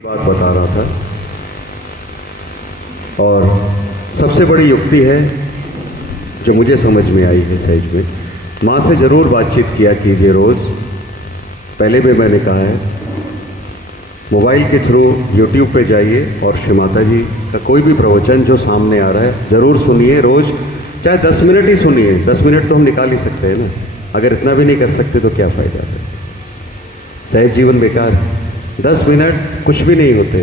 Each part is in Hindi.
बात बता रहा था। और सबसे बड़ी युक्ति है जो मुझे समझ में आई है सहज में, माँ से ज़रूर बातचीत किया कीजिए रोज़। पहले भी मैंने कहा है, मोबाइल के थ्रू YouTube पे जाइए और श्री माता जी का कोई भी प्रवचन जो सामने आ रहा है ज़रूर सुनिए रोज़, चाहे 10 मिनट ही सुनिए। 10 मिनट तो हम निकाल ही सकते हैं ना, अगर इतना भी नहीं कर सकते तो क्या फ़ायदा है। सहज जीवन बेकार है। 10 मिनट कुछ भी नहीं होते।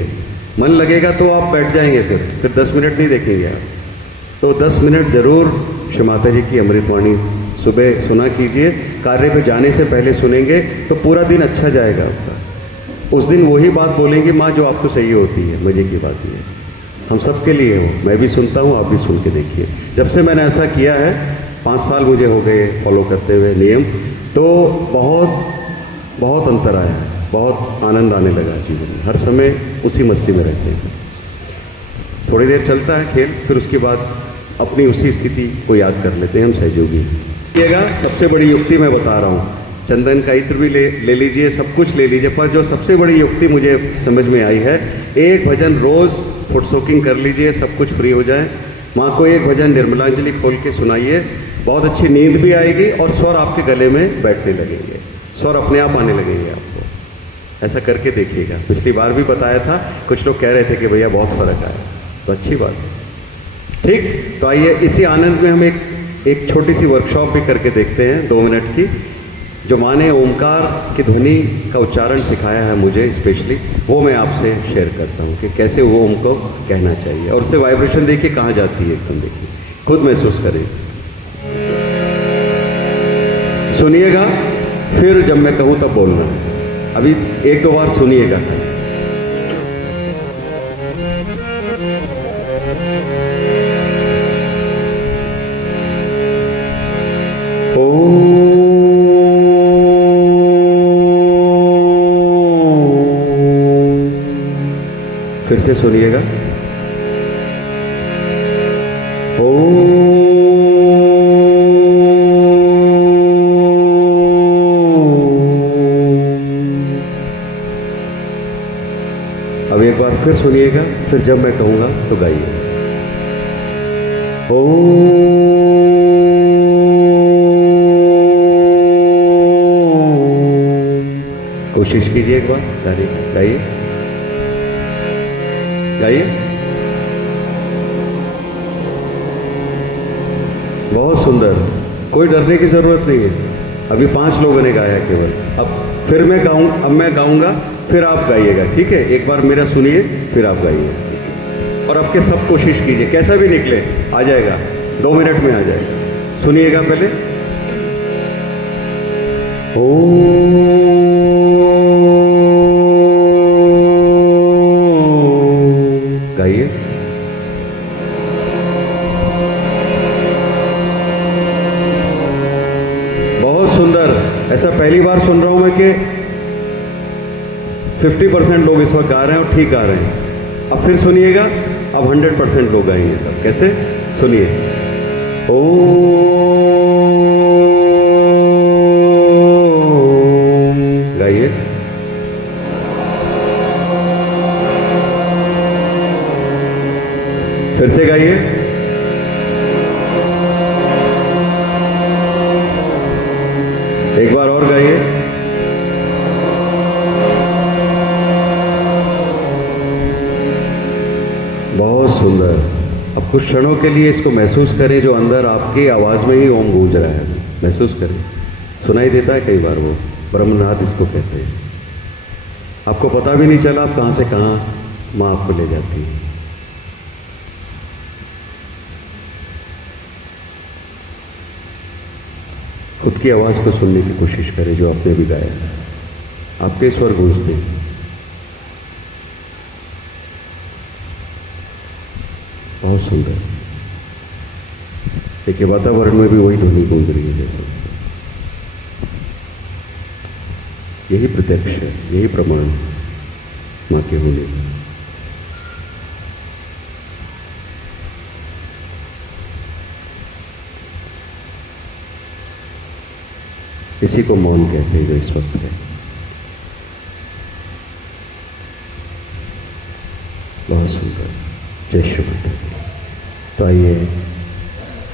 मन लगेगा तो आप बैठ जाएंगे, फिर 10 मिनट नहीं देखेंगे आप। तो 10 मिनट जरूर श्री माता जी की अमृतवाणी सुबह सुना कीजिए। कार्य पे जाने से पहले सुनेंगे तो पूरा दिन अच्छा जाएगा आपका। उस दिन वही बात बोलेंगे माँ जो आपको सही होती है। मजे की बात ये है, हम सबके लिए हो। मैं भी सुनता हूँ, आप भी सुन के देखिए। जब से मैंने ऐसा किया है, 5 साल मुझे हो गए फॉलो करते हुए नियम, तो बहुत अंतर आया है, बहुत आनंद आने लगा जीवन में। हर समय उसी मस्ती में रहते हैं। थोड़ी देर चलता है खेल, फिर उसके बाद अपनी उसी स्थिति को याद कर लेते हैं हम सहयोगी। सबसे बड़ी युक्ति मैं बता रहा हूँ, चंदन का इत्र भी ले लीजिए, सब कुछ ले लीजिए, पर जो सबसे बड़ी युक्ति मुझे समझ में आई है, एक भजन रोज फुट सोकिंग कर लीजिए, सब कुछ फ्री हो जाए। माँ को एक भजन निर्मलांजलि खोल के सुनाइए, बहुत अच्छी नींद भी आएगी और स्वर आपके गले में बैठने लगेंगे, स्वर अपने आप आने लगेंगे आपको। ऐसा करके देखिएगा। पिछली बार भी बताया था, कुछ लोग कह रहे थे कि भैया बहुत फर्क आया, तो अच्छी बात है। ठीक, तो आइए इसी आनंद में हम एक छोटी सी वर्कशॉप भी करके देखते हैं, 2 मिनट की। जो माँ ने ओमकार की ध्वनि का उच्चारण सिखाया है मुझे स्पेशली, वो मैं आपसे शेयर करता हूँ कि कैसे वो ओम को कहना चाहिए। और उससे वाइब्रेशन देखिए कहाँ जाती है, एकदम देखिए, खुद महसूस करें। सुनिएगा, फिर जब मैं कहूँ तब बोलना। अभी 1-2 बार सुनिएगा। फिर से सुनिएगा। अब एक बार फिर सुनिएगा, फिर जब मैं कहूंगा तो गाइए। कोशिश कीजिए एक बार गाने की, गाइए गाइए। बहुत सुंदर, कोई डरने की जरूरत नहीं है। अभी 5 लोगों ने गाया केवल। अब फिर मैं गाऊंगा, फिर आप गाइएगा, ठीक है? एक बार मेरा सुनिए, फिर आप गाइए। और आपके सब कोशिश कीजिए, कैसा भी निकले आ जाएगा, 2 मिनट में आ जाएगा। सुनिएगा पहले। गाइए। बहुत सुंदर। ऐसा पहली बार सुन रहा हूं मैं कि 50% लोग इस वक्त गा रहे हैं और ठीक गा रहे हैं। अब फिर सुनिएगा, अब 100% लोग गाएंगे सब। कैसे? सुनिए। गाइए। फिर से गाइए। एक बार और गाइए। बहुत सुंदर। अब कुछ क्षणों के लिए इसको महसूस करें, जो अंदर आपकी आवाज में ही ओम गूंज रहा है। महसूस करें, सुनाई देता है कई बार, वो ब्रह्मनाद इसको कहते हैं। आपको पता भी नहीं चला आप कहां से कहां मां आपको ले जाती है। खुद की आवाज को सुनने की कोशिश करें, जो आपने भी गाया है। आपके स्वर गूंजते हैं। बहुत सुंदर। देखिए, वातावरण में भी वही ध्वनि गूंज रही है जैसे। यही प्रत्यक्ष है, यही प्रमाण मां के होने का। इसी को मौन कहते हैं जो इस वक्त है। बहुत सुंदर। जय श्री माता। तो आइए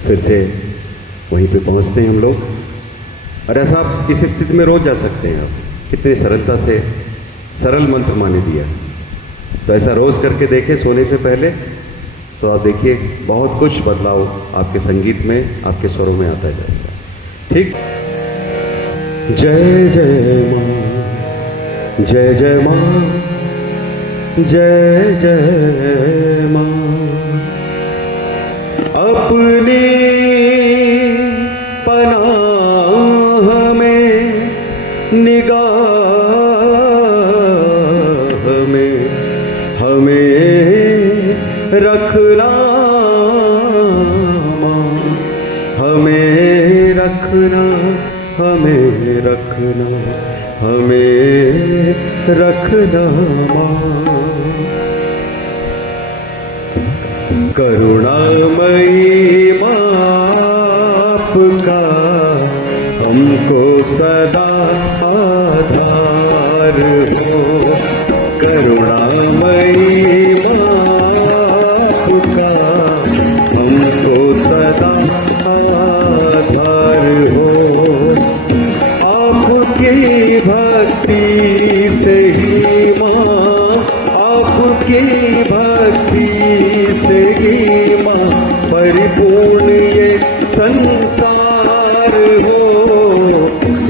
फिर से वहीं पे पहुंचते हैं हम लोग। और ऐसा आप इस स्थिति में रोज जा सकते हैं। आप कितनी सरलता से सरल मंत्र माने दिया। तो ऐसा रोज करके देखें सोने से पहले, तो आप देखिए बहुत कुछ बदलाव आपके संगीत में, आपके स्वरों में आता जाएगा। ठीक। जय जय मां, जय जय मां, जय जय मां। अपनी पनाह में निगाह में हमें रखना मां, हमें रखना, हमें रखना, हमें रखना मां। करुणामयी मां आपका हमको सदा आधार हो। करुणामयी मां आपका हमको सदा आधार हो। आपकी भक्ति से ही मां, आपकी भक्ति से ही मां परिपूर्ण ये संसार हो।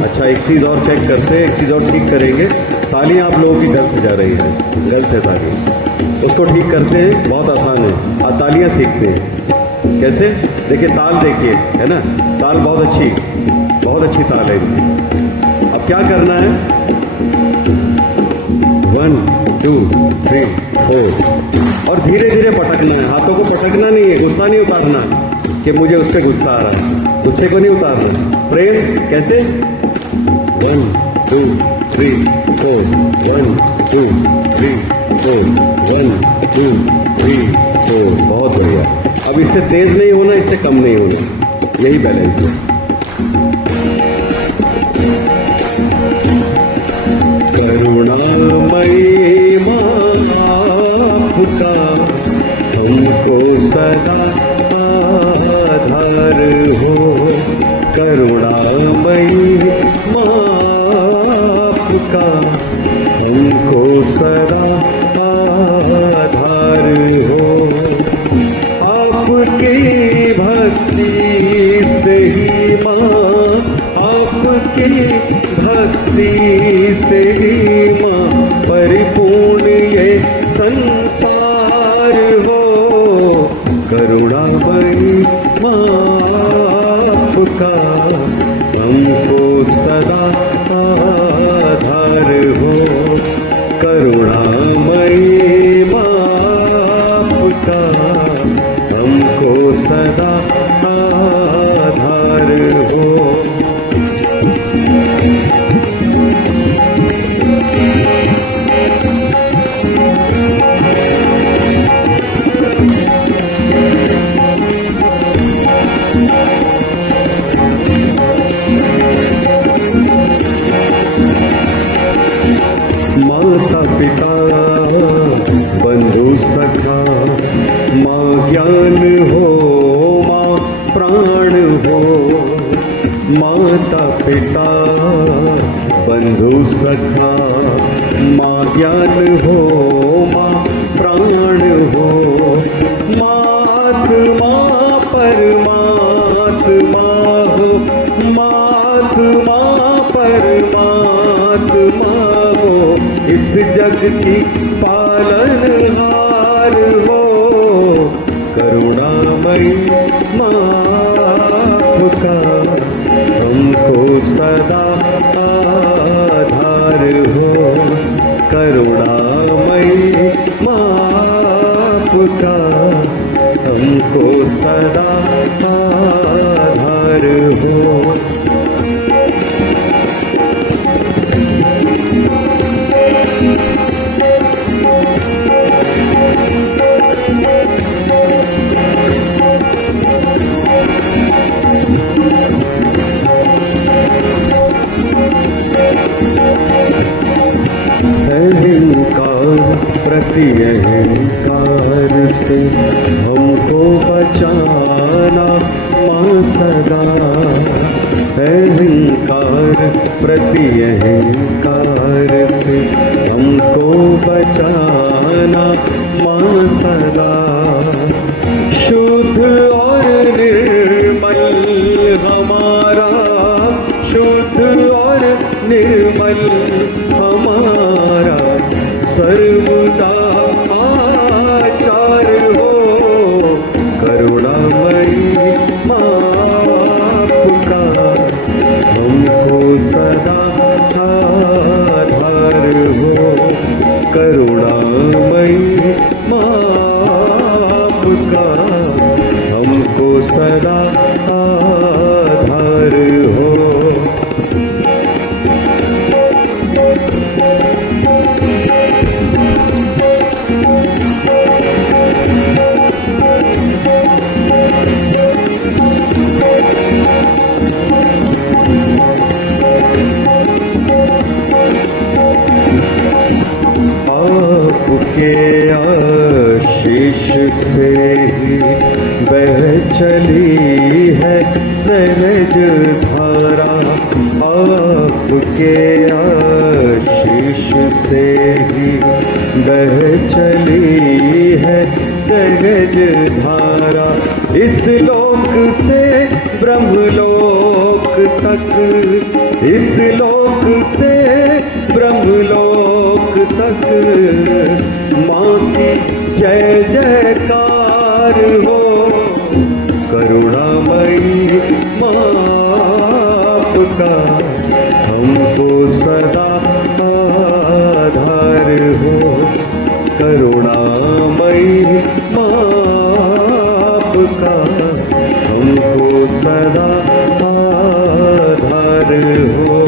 अच्छा, एक चीज और चेक करते हैं, एक चीज और ठीक करेंगे। तालियां आप लोगों की गलत जा रही है, गलत है ताली, उसको ठीक करते हैं। बहुत आसान है। आप तालियां सीखते हैं कैसे? देखिए ताल, देखिए है ना, ताल बहुत अच्छी ताल है। अब क्या करना है? 1 2 3 4 और धीरे धीरे पटकना है। हाथों को पटकना नहीं है, गुस्सा नहीं उतारना कि मुझे उस पर गुस्सा आ रहा है, गुस्से को नहीं उतारना। प्रेम कैसे? 1 2 3 4 1 2 3 4 1 2 3 4। बहुत बढ़िया। अब इससे तेज नहीं होना, इससे कम नहीं होना, यही बैलेंस है। करुणामयी मां आपका हमको सदा आधार हो। करुणामयी मां आपका हमको सदा आधार हो। आपकी भक्ति से ही मां, आपकी भक्ति से ही मां परिपूर्ण ये संसार हो। करुणामयी मां आपका हमको सदा आधार हो। करुणामयी मां आपका हमको सदा आधार हो। माता पिता बंधु सखा मां ज्ञान हो, मां प्राण हो। माता पिता बंधु सखा मां ज्ञान हो, मां प्राण हो। मातृमा परमात्मा हो, मातृमा परमात्मा हो। इस जग की पालनहार हो। करुणामयी मां आपका हमको सदा आधार हो। करुणामयी मां आपका हमको सदा आधार हो। अहंकार प्रति अहंकार सदा अहंकार प्रति अहंकार से हमको बचाना मां सदा। शुद्ध और निर्मल हमारा, शुद्ध और निर्मल हमारा सर्वदा आचार हो। करुणामयी मां आपका हमको सदा आधार हो। करुणामयी मां आपका हमको सदा आधार हो। आपके आशीष से ही बह चली है सहज धारा। आपके आशीष से ही बह चली है सहज धारा। इस लोक से ब्रह्मलोक तक, इस लोक से ब्रह्मलोक तक मां की जय जयकार हो। करुणामयी मां आपका हमको सदा आधार हो। करुणामयी मां आपका हमको सदा आधार हो।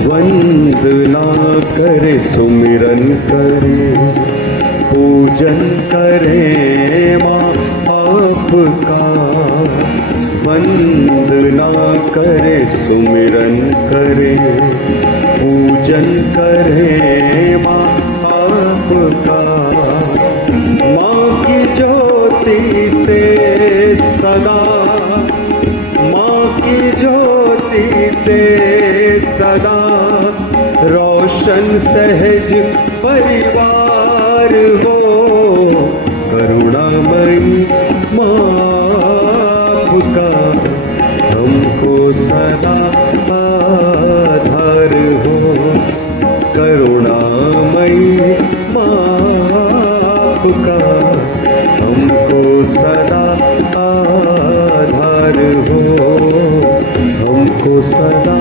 वंदना करे सुमिरन करे पूजन करे मां आपका। वंदना करे सुमिरन करे पूजन करे मां आपका। मां की ज्योति से सदा, मां की ज्योति से सदा रोशन सहज परिवार हो। करुणामयी मां आपका हमको सदा आधार हो। करुणामयी मां आपका हमको सदा आधार हो। हमको सदा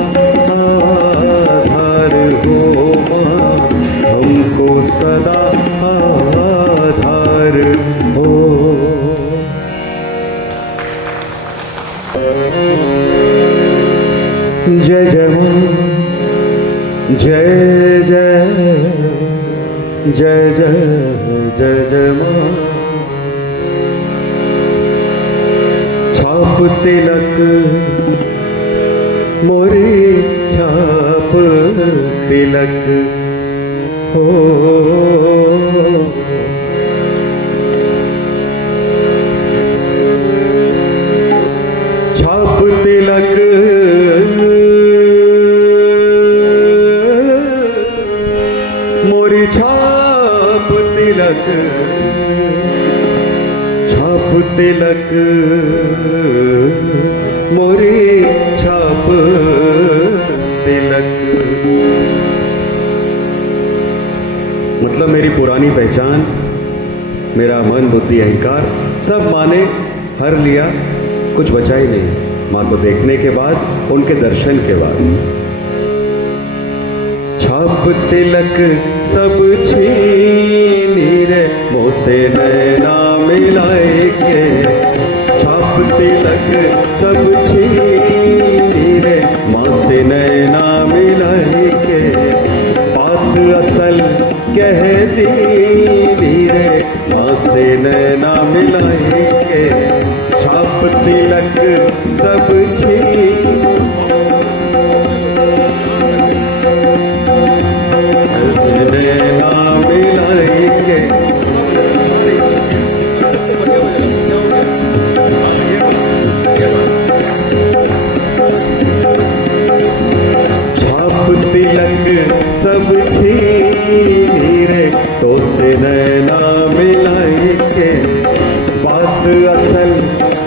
आधार हो मां, हमको सदा आधार हो। जय जय मां, जय जय जय जय जय जय मां। छाप तिलक मोरी छाप तिलक हो। छाप तिलक मोरी छाप तिलक, छाप तिलक मोरी छाप तिलक। मतलब मेरी पुरानी पहचान, मेरा मन बुद्धि अहंकार सब माँ ने हर लिया, कुछ बचा ही नहीं। माँ को देखने के बाद, उनके दर्शन के बाद। छाप तिलक सब छीनी रे मोसे नैना मिलाए के। छाप तिलक सब छीनी रे माँ से नैना मिलाए के। बात असल कह दी रे माँ से नैना मिलाए के। छाप तिलक सब छीनी सब छीनी रे तो से नैना मिलाई के, बात असल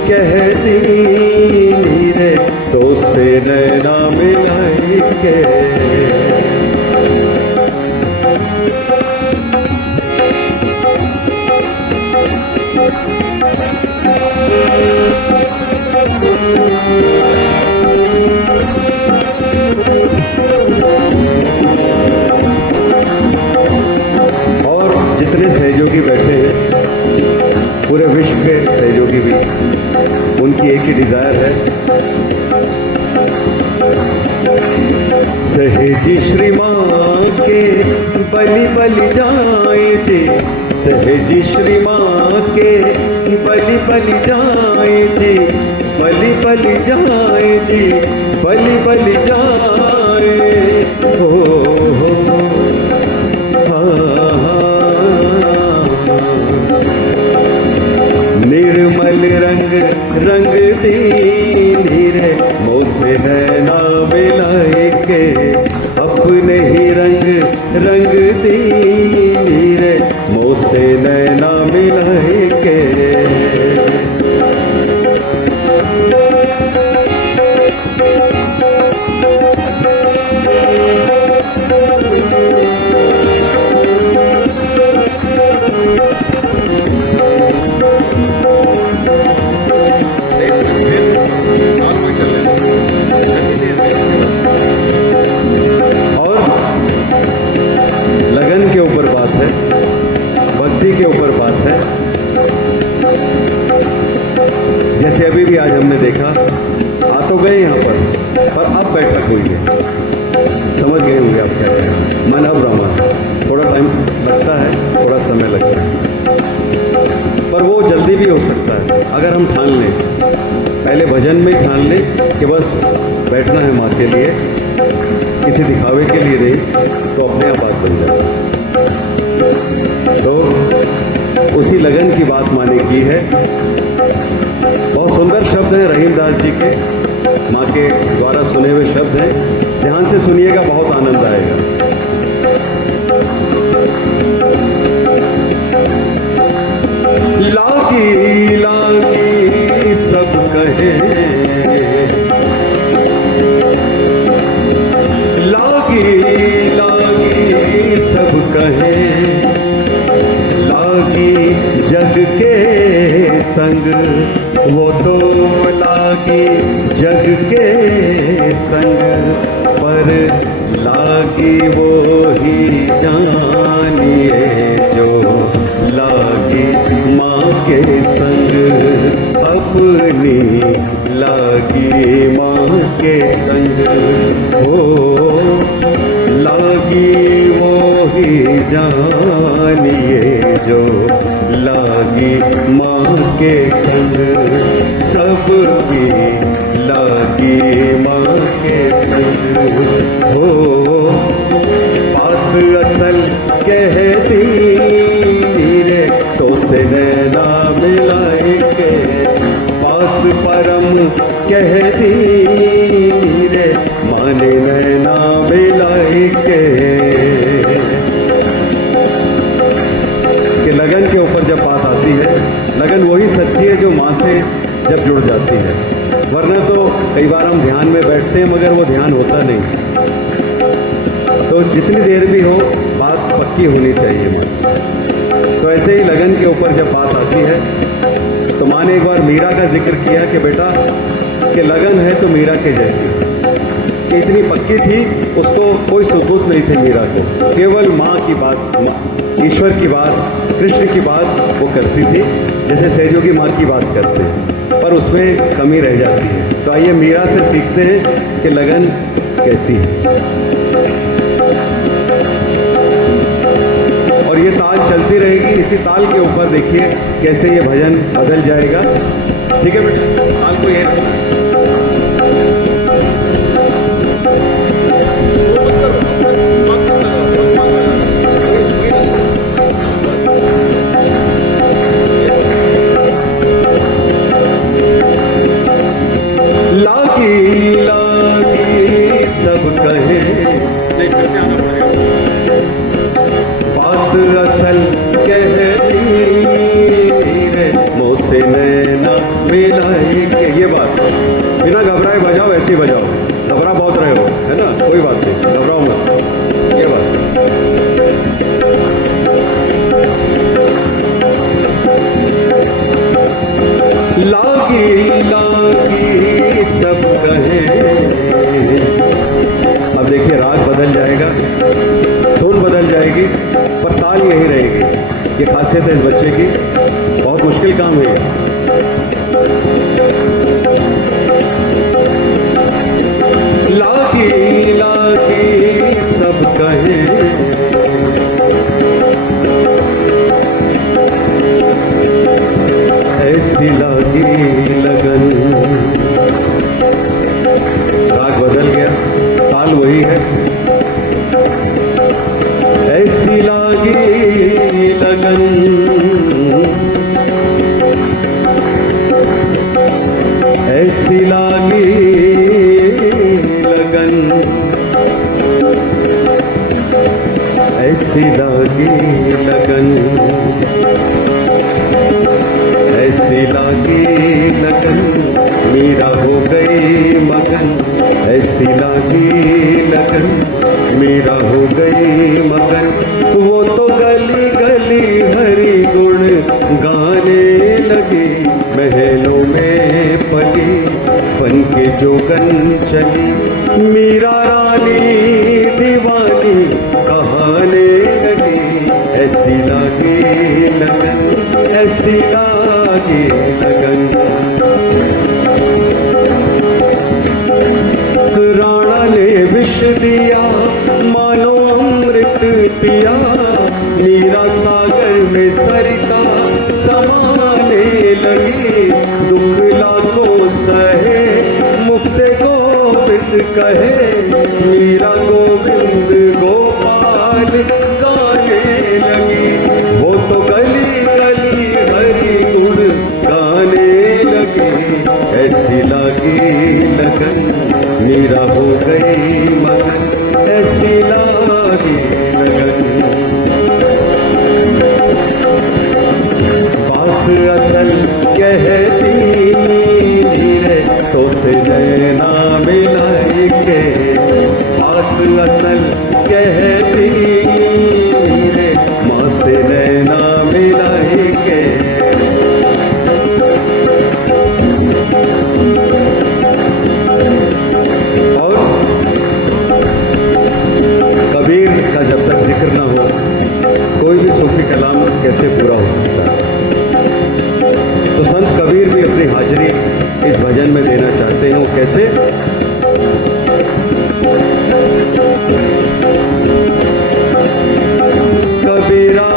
कह दी रे तो से नैना मिलाई के। और जितने सहयोगी बैठे हैं, पूरे विश्व के सहयोगी भी, उनकी एक ही डिजायर है, सहेजी श्री मां के बलि बलि जाए जी, सहेजी श्री मां के बलि बलि जाए जी, बलि बलि जाए जी, बलि बलि जाए। निर्मल रंग रंग दीनी रे मोसे नैना मिलाई के, अपने ही रंग रंग दीनी रे मोसे नैना मिलाई के। के ऊपर बात है, जैसे अभी भी आज हमने देखा, आ तो गए यहाँ पर अब बैठक हुई है, समझ गए होंगे आप क्या कहें, मन अब रमा, थोड़ा टाइम लगता है, थोड़ा समय लगता है, पर वो जल्दी भी हो सकता है अगर हम ठान लें, पहले भजन में ही ठान लें कि बस बैठना है माँ के लिए, किसी दिखावे के लिए नहीं, तो अपने आप बात बन जाए। तो उसी लगन की बात माने की है। बहुत सुंदर शब्द हैं रहीमदास जी के, माँ के द्वारा सुने हुए शब्द हैं, ध्यान से सुनिएगा, बहुत आनंद आएगा। लागी लागी सब कहे, लागी लागी सब कहे, लागी जग के संग वो तो लागी जग के संग, पर लागी वो ही जानिए जो लागी माँ के संग, अपनी लागी माँ के संग, हो लागी वो ही जानिए जो लागी माँ के संग, सबकी लागी माँ के संग, हो बात असल कहती रे तो से नैना मिलाई के, पास परम कहती रे माने नैना मिलाई के। कि लगन के ऊपर जब बात आती है, लगन वही सच्ची है जो माँ से जब जुड़ जाती है, वरना तो कई बार हम ध्यान में बैठते हैं मगर वो ध्यान होता नहीं। तो जितनी देर भी हो बात पक्की होनी चाहिए। तो ऐसे ही लगन के ऊपर जब बात आती है, तो माँ ने एक बार मीरा का जिक्र किया कि बेटा कि लगन है तो मीरा के जैसी, कि इतनी पक्की थी, उसको कोई सुकून नहीं थे मीरा को, केवल माँ की बात, ईश्वर की बात, कृष्ण की बात वो करती थी, जैसे सहयोगी माँ की बात करते हैं, पर उसमें कमी रह जाती है। तो आइए मीरा से सीखते हैं कि लगन कैसी है। और ये ताल चलती रहेगी, इसी ताल के ऊपर देखिए कैसे ये भजन बदल जाएगा। ठीक है बेटा, ताल को ये लागी लागी सब कहे, नहीं फिर से आना पड़ेगा। बांसुरी बजाओ, घबरा बहुत रहे हो, है ना, कोई बात नहीं, घबराओ मत, ये बात। लागी लागी सब कहे। अब देखिए राग बदल जाएगा, धुन बदल जाएगी, पर ताल यही रहेगी। ये खासियत है इस बच्चे की, बहुत मुश्किल काम है। लागी लागी सब कहे, ऐसी लागी लगन। राग बदल गया, ताल वही है। ऐसी लागी लगन, ऐसी लागी लगन, ऐसी लागी लगन, ऐसी लागी लगन, मीरा हो गई मगन। ऐसी लागी लगन, मीरा हो गई मगन। वो तो गली गली हरि गुण गाने लगी, महलों में पली बन के जोगन चली। मीरा रानी दीवानी कहाने लगी, ऐसी लागी लगन, ऐसी लागी लगन। राणा ने विष दिया मानो अमृत पिया, मीरा सागर में सरिता समाने लगी। दुख लाखों सहे मुख से गोविंद कहे, मीरा गोविंद गोपाल गाने लगी। वो तो गली गली हरि गुण गाने लगी, ऐसी लागी लगन, मीरा हो गई मगन। ऐसी लागी लगन, बात असल कहती धीरे तो से नैना मिलाई के। बात असल कहती धीरे माँ से नैना मिलाई के। और कबीर का जब तक जिक्र ना हो, कोई भी सूफी कलाम कैसे पूरा हो सकता है। तो संत कबीर भी अपनी हाजिरी इस भजन में देना चाहते हैं। वो कैसे? कबीरा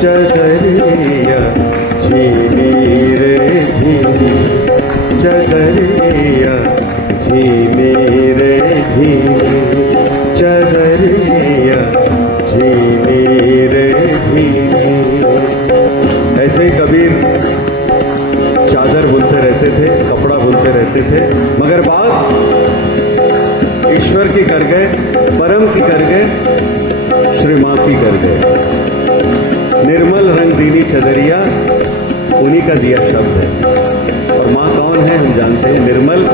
चदरिया झीली रे झीली, चदरिया झीली रे झीली। ऐसे ही कबीर चादर बुनते रहते थे, कपड़ा बुनते रहते थे, मगर बात ईश्वर की कर गए, परम की कर गए, श्री माँ की कर गए। निर्मल रंग दीनी चदरिया उन्हीं का दिया शब्द है। और माँ कौन है हम जानते हैं, निर्मल।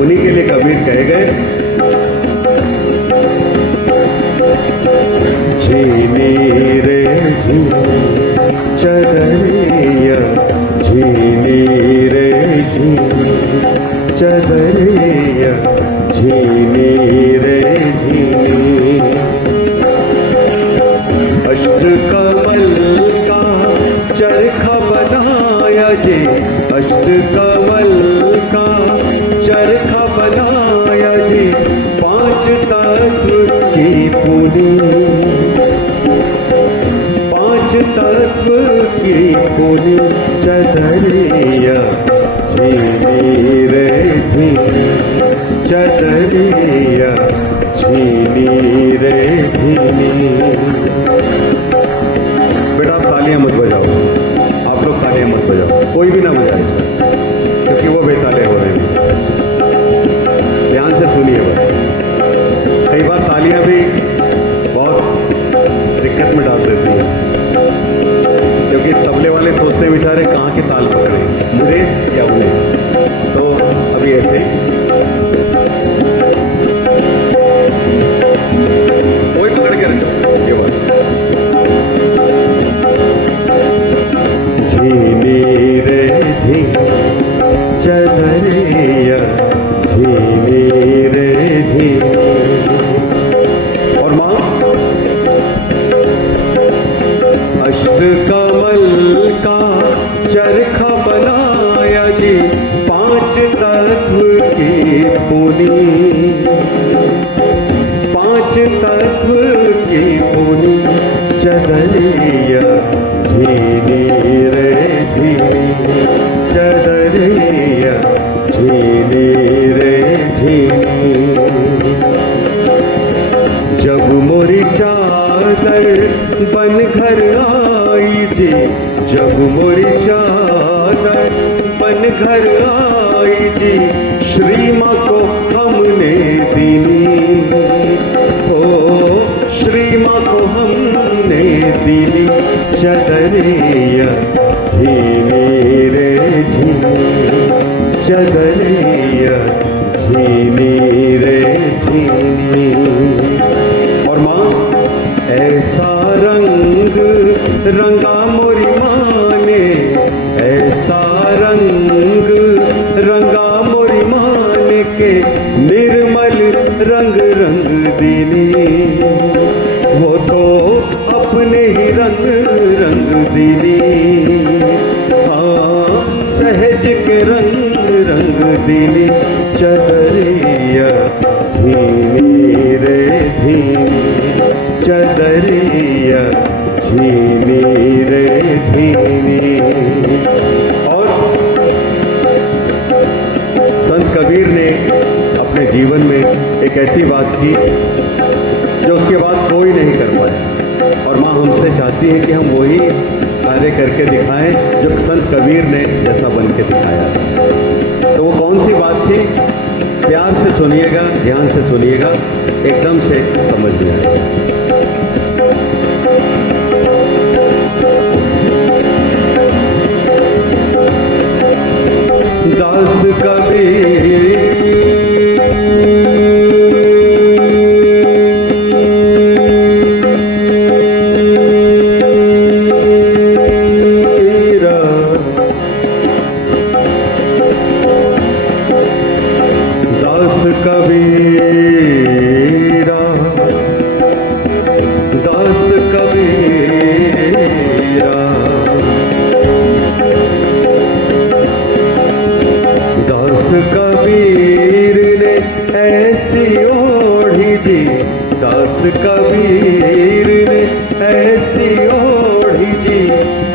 उन्हीं के लिए कबीर कहे गए, झीली रे झीली चदरिया, झीली रे झीली चदरिया, झीली रे झीली। अष्टकमल का चरखा बनाया जी, अष्टकमल का चरखा बनाया जी, 5 तत्व की पूरी, 5 तत्व तत्व की पुनी चदरिया झीली रे झीली चदरिया झीली रे झीली। बेटा आप तालियां मत बजाओ, आप लोग तालियां मत बजाओ, कोई भी ना बजाए क्योंकि वो बेताले हो रहे हैं। ध्यान से सुनिए बस। कई बार तालियां भी बहुत दिक्कत में डाल देती हैं क्योंकि तबले वाले सोचते हैं बेचारे कहाँ की ताल पकड़े, मुझे या उन्हें। तो अभी ऐसे कोई पकड़ के रखो ये बात। झीली रे झीली चदरिया झीली रे झीली। और माँ अष्टकमल का चरखा बनाया जी 5 तत्व की पुनी, 5 तत्व की पुनी चदरिया झीली रे झीली चदरिया झीली रे झीली। जब मोरी चादर बन घर आई जी, जब मोरी चादर बन घर आई जी, श्री माँ को हमने दीनी, ओ श्री माँ को हमने दीनी चदरिया झीली रे झीली चदरिया झीली रे झीली। और माँ ऐसा रंग रंगा मोरी माँ ने, ऐसा रंग रंगा मोरी माँ ने के निर्मल रंग रंग दीनी, वो तो अपने ही रंग रंग दीनी। हाँ सहज के रंग रंग दीनी चदरिया झीली रे झीली चदरिया झीली रे झीली। और संत कबीर ने अपने जीवन में एक ऐसी बात की जो उसके बाद कोई नहीं कर पाया, और माँ हमसे चाहती है कि हम वही कार्य करके दिखाएं जो संत कबीर ने जैसा बन के दिखाया। तो वो कौन सी बात थी? प्यार से सुनिएगा, ध्यान से सुनिएगा, एकदम से समझ में आएगा। दास कबीर कबीर ने ऐसी ओढ़ी जी, दास कबीर ने ऐसी ओढ़ी जी,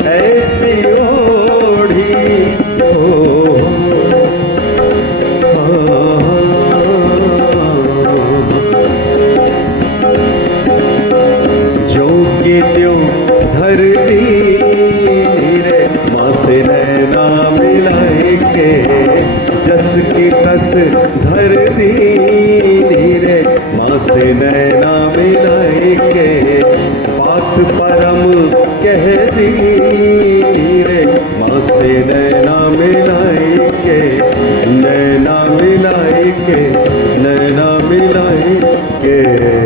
ऐसी ओढ़ी हो जो कि त्यों धरती रे माँ से नैना मिलाए के, जस की तस धर दीनी रे माँ से नैना मिलाए के, बात परम कह दीनी रे माँ से नैना मिलाए के, नैना मिलाए के, नैना मिलाए के।